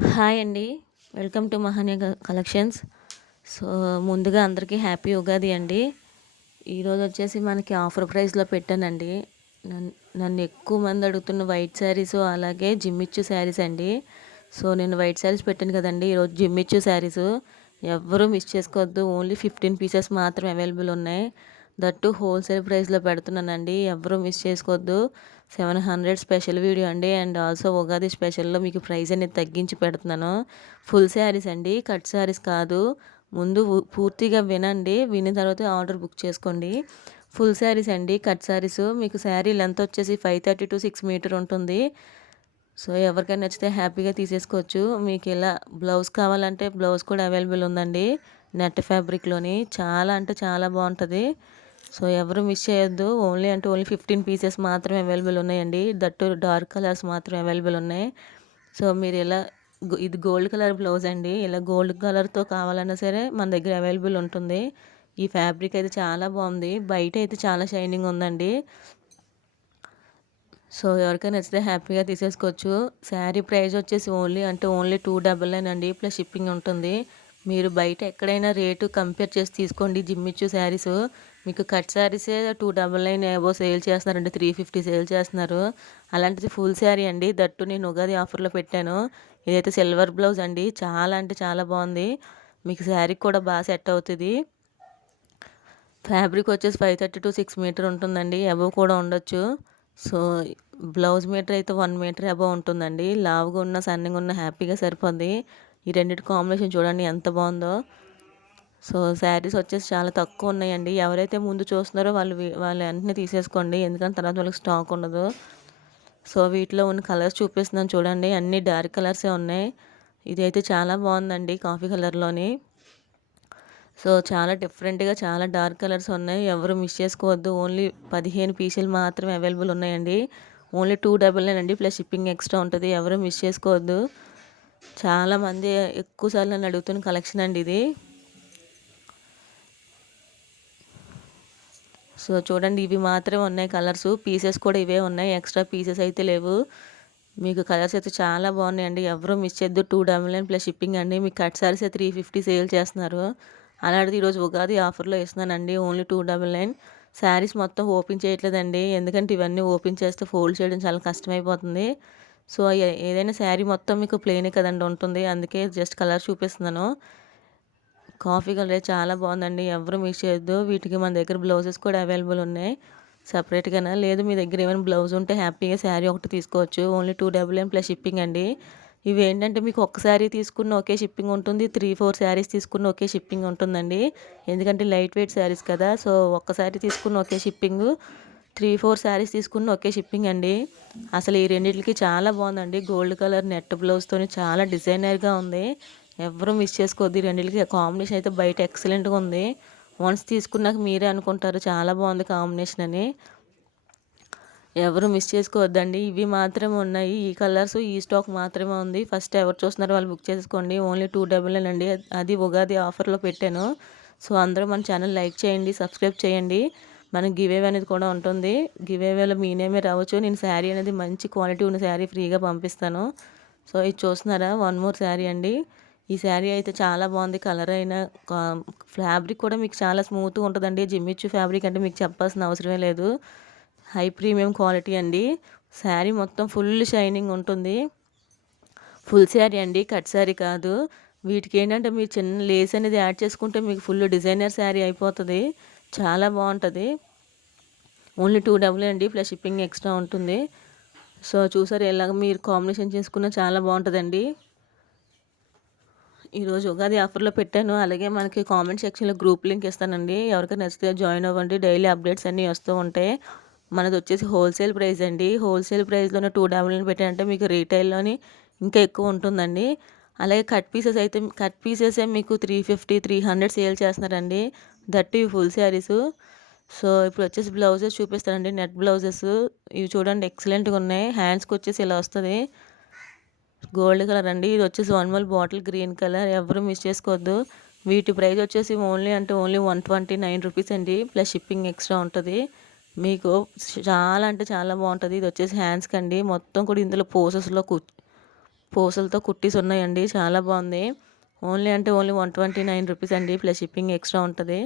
Hi అండి. Welcome to Mahanya collections. So, ముందుగా అందరికీ హ్యాపీ ఉగాది అండి. ఈరోజు వచ్చేసి మనకి ఆఫర్ ప్రైస్‌లో పెట్టానండి. నన్ నన్ను ఎక్కువ మంది అడుగుతున్న వైట్ శారీసు, అలాగే జిమ్మిచ్చు శారీస్ అండి. సో, నేను వైట్ శారీస్ పెట్టాను కదండీ! ఈరోజు జిమ్మిచ్చు శారీసు. ఎవ్వరూ మిస్ చేసుకోవద్దు. ఓన్లీ 15 పీసెస్ మాత్రమే అవైలబుల్ ఉన్నాయి. దట్టు హోల్‌సేల్ ప్రైస్‌లో పెడుతున్నానండి. ఎవ్వరూ మిస్ చేసుకోవద్దు. 700 స్పెషల్ వీడియో అండి. అండ్ ఆల్సో ఉగాది స్పెషల్‌లో మీకు ప్రైస్ అనేది తగ్గించి పెడుతున్నాను. ఫుల్ శారీస్ అండి. కట్ శారీస్ కాదు. ముందు పూర్తిగా వినండి. విన్న తర్వాత ఆర్డర్ బుక్ చేసుకోండి. ఫుల్ శారీస్ అండి. కట్ శారీస్ మీకు శారీ లెంత్ వచ్చేసి 530 టు 6 మీటర్ ఉంటుంది. సో, ఎవరికైనా నచ్చితే హ్యాపీగా తీసేసుకోవచ్చు. మీకు ఇలా బ్లౌజ్ కావాలంటే బ్లౌజ్ కూడా అవైలబుల్ ఉందండి. నెట్ ఫ్యాబ్రిక్‌లోని చాలా అంటే చాలా బాగుంటుంది. సో, ఎవరు మిస్ చేయొద్దు. ఓన్లీ 15 పీసెస్ మాత్రమే అవైలబుల్ ఉన్నాయండి. దట్టు డార్క్ కలర్స్ మాత్రమే అవైలబుల్ ఉన్నాయి. సో, మీరు ఇలా ఇది గోల్డ్ కలర్ బ్లౌజ్ అండి. ఇలా గోల్డ్ కలర్‌తో కావాలన్నా సరే మన దగ్గర అవైలబుల్ ఉంటుంది. ఈ ఫ్యాబ్రిక్ అయితే చాలా బాగుంది. బయట అయితే చాలా షైనింగ్ ఉందండి. సో, ఎవరికైనా నచ్చితే హ్యాపీగా తీసేసుకోవచ్చు. శారీ ప్రైస్ వచ్చేసి ఓన్లీ 299 అండి. ప్లస్ షిప్పింగ్ ఉంటుంది. మీరు బయట ఎక్కడైనా రేటు కంపేర్ చేసి తీసుకోండి. జిమ్మిచ్చు శారీసు మీకు కట్ శారీసే 299 అబోవ్ సేల్ చేస్తున్నారండి. 350 సేల్ చేస్తున్నారు. అలాంటిది ఫుల్ శారీ అండి. దట్టు నేను ఉగాది ఆఫర్‌లో పెట్టాను. ఇదైతే సిల్వర్ బ్లౌజ్ అండి. చాలా అంటే చాలా బాగుంది. మీకు శారీకి కూడా బాగా సెట్ అవుతది. ఫ్యాబ్రిక్ వచ్చేసి 530 టు 6 మీటర్ ఉంటుందండి. అబోవ్ కూడా ఉండొచ్చు. సో, బ్లౌజ్ మీటర్ అయితే 1 మీటర్ అబోవ్ ఉంటుందండి. లావుగా ఉన్న, సన్నగా ఉన్న హ్యాపీగా సరిపోద్ది. ఈ రెండిటి కాంబినేషన్ చూడండి ఎంత బాగుందో. సో, శారీస్ వచ్చేసి చాలా తక్కువ ఉన్నాయండి. ఎవరైతే ముందు చూస్తున్నారో వాళ్ళు వెంటనే తీసేసుకోండి. ఎందుకంటే తర్వాత వాళ్ళకి స్టాక్ ఉండదు. సో, వీటిలో ఉన్న కలర్స్ చూపిస్తున్నాను చూడండి. అన్నీ డార్క్ కలర్సే ఉన్నాయి. ఇదైతే చాలా బాగుందండి కాఫీ కలర్‌లోని. సో, చాలా డిఫరెంట్‌గా చాలా డార్క్ కలర్స్ ఉన్నాయి. ఎవరు మిస్ చేసుకోవద్దు. ఓన్లీ 15 పీసులు మాత్రమే అవైలబుల్ ఉన్నాయండి. ఓన్లీ 299 అండి. ప్లస్ షిప్పింగ్ ఎక్స్ట్రా ఉంటుంది. ఎవరు మిస్ చేసుకోవద్దు. చాలామంది ఎక్కువ సార్లు నన్ను అడుగుతున్న కలెక్షన్ అండి ఇది. సో, చూడండి ఇవి మాత్రమే ఉన్నాయి కలర్స్. పీసెస్ కూడా ఇవే ఉన్నాయి. ఎక్స్ట్రా పీసెస్ అయితే లేవు. మీకు కలర్స్ అయితే చాలా బాగున్నాయండి. ఎవరు మిస్ చేయొద్దు. 299 ప్లస్ షిప్పింగ్ అండి. మీకు కట్ సారీస్ 350 సేల్ చేస్తున్నారు. అలాంటిది ఈరోజు ఉగాది ఆఫర్‌లో ఇస్తున్నానండి. ఓన్లీ 299. శారీస్ మొత్తం ఓపెన్ చేయట్లేదండి. ఎందుకంటే ఇవన్నీ ఓపెన్ చేస్తే ఫోల్డ్ చేయడం చాలా కష్టమైపోతుంది. సో, ఏదైనా శారీ మొత్తం మీకు ప్లెయినే కదండీ ఉంటుంది. అందుకే జస్ట్ కలర్ చూపిస్తున్నాను. కాఫీ కలర్ చాలా బాగుందండి. ఎవరు మిస్ చేయొద్దు. వీటికి మన దగ్గర బ్లౌజెస్ కూడా అవైలబుల్ ఉన్నాయి. సెపరేట్‌గానా లేదు మీ దగ్గర ఏమైనా బ్లౌజ్ ఉంటే హ్యాపీగా శారీ ఒకటి తీసుకోవచ్చు. ఓన్లీ 299 ప్లస్ షిప్పింగ్ అండి. ఇవేంటంటే మీకు ఒక్క శారీ తీసుకున్న ఒకే షిప్పింగ్ ఉంటుంది. 3, 4 శారీస్ తీసుకున్న ఒకే షిప్పింగ్ ఉంటుందండి. ఎందుకంటే లైట్ వెయిట్ శారీస్ కదా! సో, ఒక్క శారీ తీసుకున్న ఒకే షిప్పింగు. 3, 4 శారీస్ తీసుకున్న ఒకే షిప్పింగ్ అండి. అసలు ఈ రెండిట్లకి చాలా బాగుందండి. గోల్డ్ కలర్ నెట్ బ్లౌజ్‌తోని చాలా డిజైనర్‌గా ఉంది. ఎవ్వరూ మిస్ చేసుకోవద్దు. ఈ రెండిటికి కాంబినేషన్ అయితే బయట ఎక్సలెంట్‌గా ఉంది. వన్స్ తీసుకున్నాక మీరే అనుకుంటారు చాలా బాగుంది కాంబినేషన్ అని. ఎవరు మిస్ చేసుకోవద్దండి. ఇవి మాత్రమే ఉన్నాయి. ఈ కలర్స్, ఈ స్టాక్ మాత్రమే ఉంది. ఫస్ట్ ఎవరు చూస్తున్నారో వాళ్ళు బుక్ చేసుకోండి. ఓన్లీ 299 అండి. అది ఉగాది ఆఫర్‌లో పెట్టాను. సో, అందరూ మన ఛానల్ లైక్ చేయండి, సబ్స్క్రైబ్ చేయండి. మనకి గివేవే అనేది కూడా ఉంటుంది. గివేవేలో మీ నేమే రావచ్చు. నేను శారీ అనేది మంచి క్వాలిటీ ఉన్న శారీ ఫ్రీగా పంపిస్తాను. సో, ఇది చూస్తున్నారా? వన్ మోర్ శారీ అండి. ఈ శారీ అయితే చాలా బాగుంది. కలర్ అయినా కా ఫ్యాబ్రిక్ కూడా మీకు చాలా స్మూత్‌గా ఉంటదండి. జిమ్మిచ్చు ఫ్యాబ్రిక్ అంటే మీకు చెప్పాల్సిన అవసరమే లేదు. హై ప్రీమియం క్వాలిటీ అండి. శారీ మొత్తం ఫుల్ షైనింగ్ ఉంటుంది. ఫుల్ శారీ అండి. కట్ శారీ కాదు. వీటికేంటంటే మీరు చిన్న లేస్ అనేది యాడ్ చేసుకుంటే మీకు ఫుల్ డిజైనర్ శారీ అయిపోతది. చాలా బాగుంటది. ఓన్లీ 299 అండి. ప్లస్ షిప్పింగ్ ఎక్స్ట్రా ఉంటుంది. సో, చూసారా ఎలాగ మీరు కాంబినేషన్ చేసుకున్న చాలా బాగుంటదండి. ఈరోజు ఉగాది ఆఫర్‌లో పెట్టాను. అలాగే మనకి కామెంట్ సెక్షన్‌లో గ్రూప్ లింక్ ఇస్తానండి. ఎవరికైనా నచ్చితే జాయిన్ అవ్వండి. డైలీ అప్డేట్స్ అన్నీ వస్తూ ఉంటాయి. మనదొచ్చేసి హోల్‌సేల్ ప్రైస్ అండి. హోల్‌సేల్ ప్రైస్‌లోనే 299 పెట్టానంటే మీకు రీటైల్‌లోని ఇంకా ఎక్కువ ఉంటుందండి. అలాగే కట్ పీసెసే మీకు 350, 300 సేల్ చేస్తున్నారండి. దట్ ఇవి ఫుల్ శారీసు. సో, ఇప్పుడొచ్చేసి బ్లౌజెస్ చూపిస్తానండి. నెట్ బ్లౌజెస్ ఇవి చూడండి ఎక్సలెంట్‌గా ఉన్నాయి. హ్యాండ్స్‌కొచ్చేసి ఇలా వస్తది. గోల్డ్ కలర్ అండి. ఇది వచ్చేసి 1 ml బాటిల్ గ్రీన్ కలర్. ఎవరు మిస్ చేసుకోవద్దు. వీటి ప్రైస్ వచ్చేసి ఓన్లీ 129 రూపీస్ అండి. ప్లస్ షిప్పింగ్ ఎక్స్ట్రా ఉంటది. మీకు చాలా అంటే చాలా బాగుంటది. ఇది వచ్చేసి హ్యాండ్స్‌కి అండి. మొత్తం కూడా ఇందులో పోసెస్‌లో పూసలతో కుట్టీస్ ఉన్నాయండి. చాలా బాగుంది. ఓన్లీ అంటే ఓన్లీ 129 రూపీస్ అండి, ప్లస్ షిప్పింగ్ ఎక్స్ట్రా ఉంటుంది.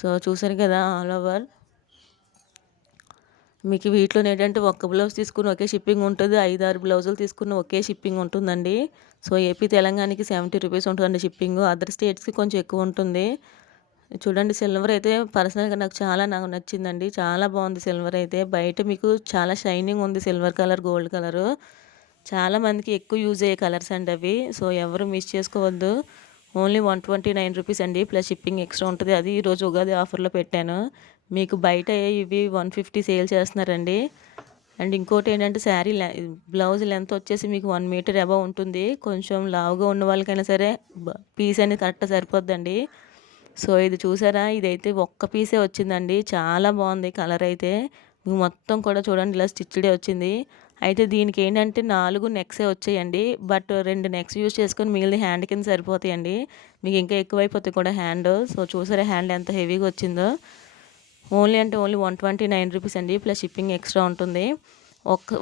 సో చూసారు కదా, ఆల్ ఓవర్ మీకు వీటిలో ఏంటంటే ఒక్క బ్లౌజ్ తీసుకుని ఒకే షిప్పింగ్ ఉంటుంది, 5-6 బ్లౌజులు తీసుకుని ఒకే షిప్పింగ్ ఉంటుందండి. సో ఏపీ తెలంగాణకి 70 రూపీస్ ఉంటుందండి షిప్పింగ్, అదర్ స్టేట్స్కి కొంచెం ఎక్కువ ఉంటుంది. చూడండి, సిల్వర్ అయితే పర్సనల్గా నాకు నచ్చిందండి. చాలా బాగుంది సిల్వర్ అయితే. బయట మీకు చాలా షైనింగ్ ఉంది సిల్వర్ కలర్, గోల్డ్ కలరు. చాలా మందికి ఎక్కువ యూజ్ అయ్యే కలర్స్ అండి అవి. సో ఎవరు మిస్ చేసుకోవద్దు. ఓన్లీ 129 రూపీస్ అండి, ప్లస్ షిప్పింగ్ ఎక్స్ట్రా ఉంటుంది. అది ఈరోజు ఉగాది ఆఫర్లో పెట్టాను. మీకు బయట ఇవి 150 సేల్ చేస్తున్నారండి. అండ్ ఇంకోటి ఏంటంటే శారీ బ్లౌజ్ లెంత్ వచ్చేసి మీకు 1 మీటర్ అబవ్ ఉంటుంది. కొంచెం లావుగా ఉన్న వాళ్ళకైనా సరే పీస్ అనేది కరెక్ట్గా సరిపోద్దండి. సో ఇది చూసారా, ఇదైతే ఒక్క పీసే వచ్చిందండి. చాలా బాగుంది కలర్ అయితే. మీకు మొత్తం కూడా చూడండి ఇలా స్టిచ్డే వచ్చింది. అయితే దీనికి ఏంటంటే 4 నెక్సే వచ్చాయండి. బట్ 2 నెక్స్ యూజ్ చేసుకొని మిగిలిన హ్యాండ్ కింద సరిపోతాయండి. మీకు ఇంకా ఎక్కువైపోతాయి కూడా హ్యాండ్. సో చూసారా హ్యాండ్ ఎంత హెవీగా వచ్చిందో. ఓన్లీ అంటే ఓన్లీ 129 రూపీస్ అండి, ప్లస్ షిప్పింగ్ ఎక్స్ట్రా ఉంటుంది.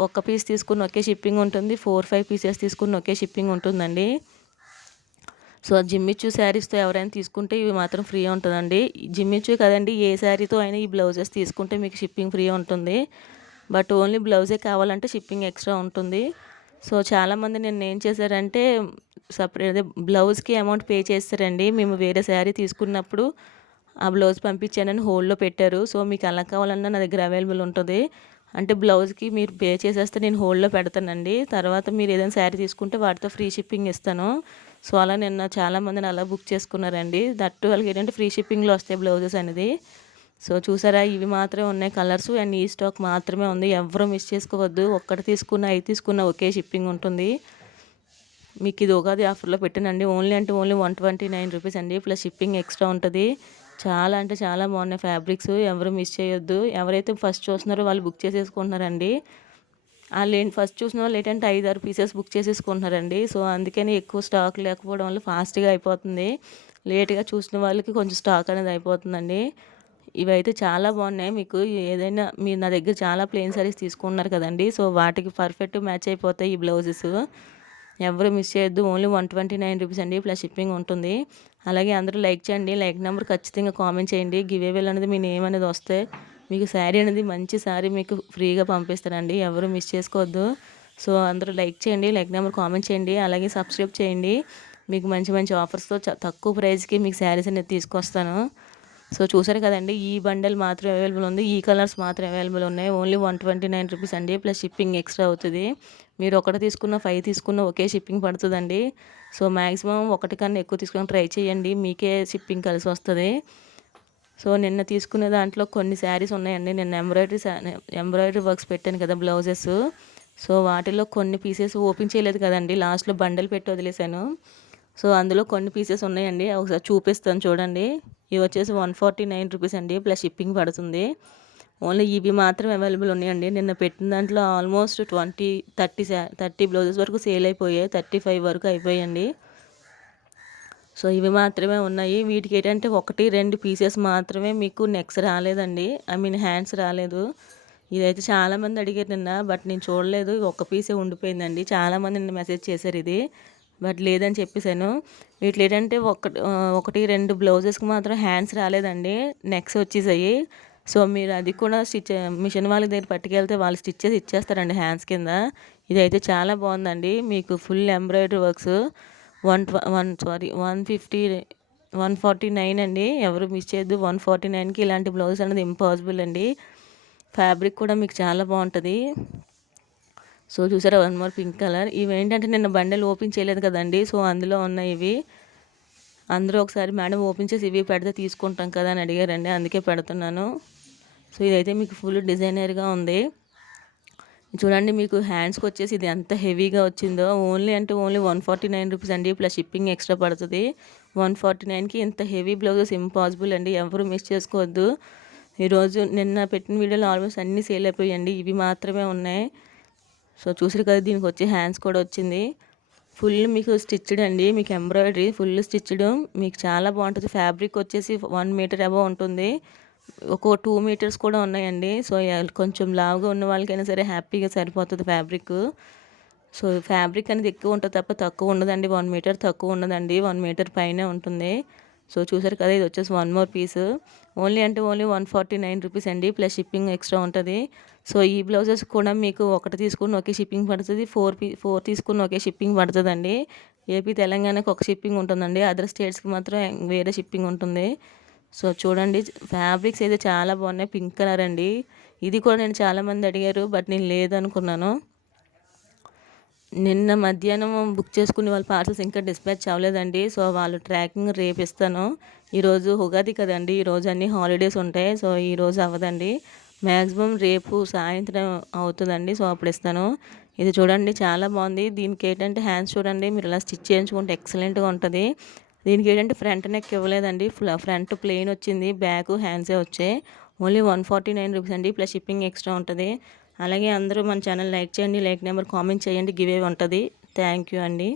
ఒక్క పీస్ తీసుకున్న ఒకే షిప్పింగ్ ఉంటుంది. 4-5 పీసెస్ తీసుకున్న ఒకే షిప్పింగ్ ఉంటుందండి. సో జిమ్మిచ్చు శారీస్తో ఎవరైనా తీసుకుంటే ఇవి మాత్రం ఫ్రీ ఉంటుందండి. జిమ్మిచ్చు కదండి, ఏ శారీతో అయినా ఈ బ్లౌజెస్ తీసుకుంటే మీకు షిప్పింగ్ ఫ్రీ ఉంటుంది. బట్ ఓన్లీ బ్లౌజే కావాలంటే షిప్పింగ్ ఎక్స్ట్రా ఉంటుంది. సో చాలామంది నిన్న ఏం చేశారంటే సపరేట్ అదే బ్లౌజ్కి అమౌంట్ పే చేస్తారండి. మేము వేరే శారీ తీసుకున్నప్పుడు ఆ బ్లౌజ్ పంపించానని హోల్డ్లో పెట్టారు. సో మీకు అలా కావాలన్నా నా దగ్గర అవైలబుల్ ఉంటుంది. అంటే బ్లౌజ్కి మీరు పే చేసేస్తే నేను హోల్డ్లో పెడతానండి. తర్వాత మీరు ఏదైనా శారీ తీసుకుంటే వాటితో ఫ్రీ షిప్పింగ్ ఇస్తాను. సో అలా నిన్న చాలామందిని అలా బుక్ చేసుకున్నారండి. దట్టు వాళ్ళకి ఏంటంటే ఫ్రీ షిప్పింగ్లో వస్తాయి బ్లౌజెస్ అనేది. సో చూసారా, ఇవి మాత్రమే ఉన్నాయి కలర్స్, అండ్ ఈ స్టాక్ మాత్రమే ఉంది. ఎవరు మిస్ చేసుకోవద్దు. ఒక్కటి తీసుకున్న 5 తీసుకున్న ఒకే షిప్పింగ్ ఉంటుంది. మీకు ఇది ఉగాది ఆఫర్లో పెట్టానండి. ఓన్లీ అంటే ఓన్లీ 129 రూపీస్ అండి, ప్లస్ షిప్పింగ్ ఎక్స్ట్రా ఉంటుంది. చాలా అంటే చాలా బాగున్నాయి ఫ్యాబ్రిక్స్. ఎవరు మిస్ చేయొద్దు. ఎవరైతే ఫస్ట్ చూస్తున్నారో వాళ్ళు బుక్ చేసేసుకుంటున్నారండి. వాళ్ళు ఫస్ట్ చూసిన వాళ్ళు ఏంటంటే 5-6 పీసెస్ బుక్ చేసేసుకుంటున్నారండి. సో అందుకని ఎక్కువ స్టాక్ లేకపోవడం వల్ల ఫాస్ట్గా అయిపోతుంది. లేట్గా చూసిన వాళ్ళకి కొంచెం స్టాక్ అనేది అయిపోతుందండి. ఇవైతే చాలా బాగున్నాయి. మీకు ఏదైనా మీరు నా దగ్గర చాలా ప్లెయిన్ సారీస్ తీసుకున్నారు కదండి, సో వాటికి పర్ఫెక్ట్ మ్యాచ్ అయిపోతాయి ఈ బ్లౌజెస్. ఎవరు మిస్ చేయొద్దు. ఓన్లీ 129 రూపీస్ అండి, ప్లస్ షిప్పింగ్ ఉంటుంది. అలాగే అందరూ లైక్ చేయండి. లైక్ నెంబర్ ఖచ్చితంగా కామెంట్ చేయండి. గివ్ అవేలు అనేది మీ నేమ్ అనేది వస్తే మీకు శారీ అనేది మంచి శారీ మీకు ఫ్రీగా పంపిస్తానండి. ఎవరు మిస్ చేసుకోవద్దు. సో అందరూ లైక్ చేయండి, లైక్ నెంబర్ కామెంట్ చేయండి, అలాగే సబ్స్క్రైబ్ చేయండి. మీకు మంచి మంచి ఆఫర్స్తో తక్కువ ప్రైస్కి మీకు శారీస్ అనేది తీసుకొస్తాను. సో చూసారు కదండి, ఈ బండల్ మాత్రం అవైలబుల్ ఉంది, ఈ కలర్స్ మాత్రం అవైలబుల్ ఉన్నాయి. ఓన్లీ 129 రూపీస్ అండి, ప్లస్ షిప్పింగ్ ఎక్స్ట్రా అవుతుంది. మీరు ఒకటి తీసుకున్న 5 తీసుకున్న ఒకే షిప్పింగ్ పడుతుందండి. సో మ్యాక్సిమం ఒకటి కన్నా ఎక్కువ తీసుకొని ట్రై చేయండి, మీకే షిప్పింగ్ కలిసి వస్తుంది. సో నిన్న తీసుకునే దాంట్లో కొన్ని శారీస్ ఉన్నాయండి. నేను ఎంబ్రాయిడరీ వర్క్స్ పెట్టాను కదా బ్లౌజెస్. సో వాటిలో కొన్ని పీసెస్ ఓపెన్ చేయలేదు కదండి, లాస్ట్లో బండల్ పెట్టి వదిలేశాను. సో అందులో కొన్ని పీసెస్ ఉన్నాయండి, ఒకసారి చూపిస్తాను చూడండి. ఇవి వచ్చేసి 149 రూపీస్ అండి, ప్లస్ షిప్పింగ్ పడుతుంది. ఓన్లీ ఇవి మాత్రం అవైలబుల్ ఉన్నాయండి. నిన్న పెట్టిన దాంట్లో ఆల్మోస్ట్ 30 బ్లౌజెస్ వరకు సేల్ అయిపోయాయి, 35 వరకు అయిపోయాయండి. సో ఇవి మాత్రమే ఉన్నాయి. వీటికి ఏంటంటే 1-2 పీసెస్ మాత్రమే మీకు నెక్స్ రాలేదండి, హ్యాండ్స్ రాలేదు. ఇదైతే చాలామంది అడిగారు నిన్న, బట్ నేను చూడలేదు. ఒక్క పీసే ఉండిపోయిందండి. చాలామంది నిన్న మెసేజ్ చేశారు ఇది, బట్ లేదని చెప్పేసాను. వీటిలో ఏంటంటే 1-2 బ్లౌజెస్కి మాత్రం హ్యాండ్స్ రాలేదండి, నెక్స్ వచ్చేసాయి. సో మీరు అది కూడా మిషన్ వాళ్ళ దగ్గర పట్టుకెళ్తే వాళ్ళు స్టిచ్ చేసి ఇచ్చేస్తారండి హ్యాండ్స్ కింద. ఇదైతే చాలా బాగుందండి. మీకు ఫుల్ ఎంబ్రాయిడరీ వర్క్స్ 149 అండి. ఎవరు మిస్ చేయొద్దు. 149కి ఇలాంటి బ్లౌజ్ అనేది ఇంపాసిబుల్ అండి. ఫ్యాబ్రిక్ కూడా మీకు చాలా బాగుంటుంది. సో చూసారా, 1 మోర్ పింక్ కలర్. ఇవి ఏంటంటే నిన్న బండల్ ఓపెన్ చేయలేదు కదండి, సో అందులో ఉన్నాయి ఇవి. అందరూ ఒకసారి మేడం ఓపెన్ చేసి ఇవి పెడితే తీసుకుంటాం కదా అని అడిగారండి, అందుకే పెడుతున్నాను. సో ఇదైతే మీకు ఫుల్ డిజైనర్గా ఉంది. చూడండి, మీకు హ్యాండ్స్కి వచ్చేసి ఇది ఎంత హెవీగా వచ్చిందో. ఓన్లీ అంటే ఓన్లీ 149 రూపీస్ అండి, ప్లస్ షిప్పింగ్ ఎక్స్ట్రా పడుతుంది. 149కి ఇంత హెవీ బ్లౌజెస్ ఇంపాసిబుల్ అండి, ఎవరు మిస్ చేసుకోవద్దు. ఈరోజు నిన్న పెట్టిన వీడియోలో ఆల్మోస్ట్ అన్నీ సేల్ అయిపోయాయండి, ఇవి మాత్రమే ఉన్నాయి. సో చూసారు కదా, దీనికి వచ్చి హ్యాండ్స్ కూడా వచ్చింది. ఫుల్ మీకు స్టిచ్డ్ అండి, మీకు ఎంబ్రాయిడరీ ఫుల్ స్టిచ్డ్, మీకు చాలా బాగుంటుంది. ఫ్యాబ్రిక్ వచ్చేసి 1 మీటర్ అబవ్ ఉంటుంది, ఒక 2 మీటర్స్ కూడా ఉన్నాయండి. సో కొంచెం లావుగా ఉన్న వాళ్ళకైనా సరే హ్యాపీగా సరిపోతుంది ఫ్యాబ్రిక్. సో ఫ్యాబ్రిక్ అనేది ఎక్కువ ఉంటుంది తప్ప తక్కువ ఉండదండి. 1 మీటర్ తక్కువ ఉండదండి. 1 మీటర్ పైనే ఉంటుంది. సో చూసారు కదా, ఇది వచ్చేసి 1 మోర్ పీస్. ఓన్లీ అంటే ఓన్లీ 149 రూపీస్ అండి. ప్లస్ షిప్పింగ్ ఎక్స్ట్రా ఉంటుంది. సో ఈ బ్లౌజెస్ కూడా మీకు ఒకటి తీసుకుని ఒకే షిప్పింగ్ పడుతుంది. 4 తీసుకుని ఒకే షిప్పింగ్ పడుతుందండి. ఏపీ తెలంగాణకి ఒక షిప్పింగ్ ఉంటుందండి. అదర్ స్టేట్స్కి మాత్రం వేరే షిప్పింగ్ ఉంటుంది. సో చూడండి, ఫ్యాబ్రిక్స్ అయితే చాలా బాగున్నాయి. పింక్ కలర్ అండి. ఇది కూడా నేను చాలామంది అడిగారు, బట్ నేను లేదనుకున్నాను. నిన్న మధ్యాహ్నం బుక్ చేసుకునే వాళ్ళ పార్సల్స్ ఇంకా డిస్పాచ్ అవ్వలేదండి. సో వాళ్ళు ట్రాకింగ్ రేపు ఇస్తాను. ఈరోజు ఉగాది కదండి, ఈరోజు అన్ని హాలిడేస్ ఉంటాయి. సో ఈరోజు అవ్వదండి, మ్యాక్సిమం రేపు సాయంత్రం అవుతుందండి. సో అప్పుడు ఇస్తాను. ఇది చూడండి, చాలా బాగుంది. దీనికి ఏంటంటే హ్యాండ్స్ చూడండి, మీరు ఇలా స్టిచ్ చేయించుకుంటే ఎక్సలెంట్గా ఉంటుంది. దీనికి ఏంటంటే ఫ్రంట్ నెక్ ఇవ్వలేదండి, ఫ్రంట్ ప్లెయిన్ వచ్చింది, బ్యాక్ హ్యాండ్సే వచ్చాయి. ఓన్లీ 149 రూపీస్ అండి. ప్లస్ షిప్పింగ్ ఎక్స్ట్రా ఉంటుంది. అలాగే అందరూ మన ఛానల్ లైక్ చేయండి, లైక్ నెంబర్ కామెంట్ చేయండి, గివ్ అవే ఉంటుంది. థ్యాంక్ యూ అండి.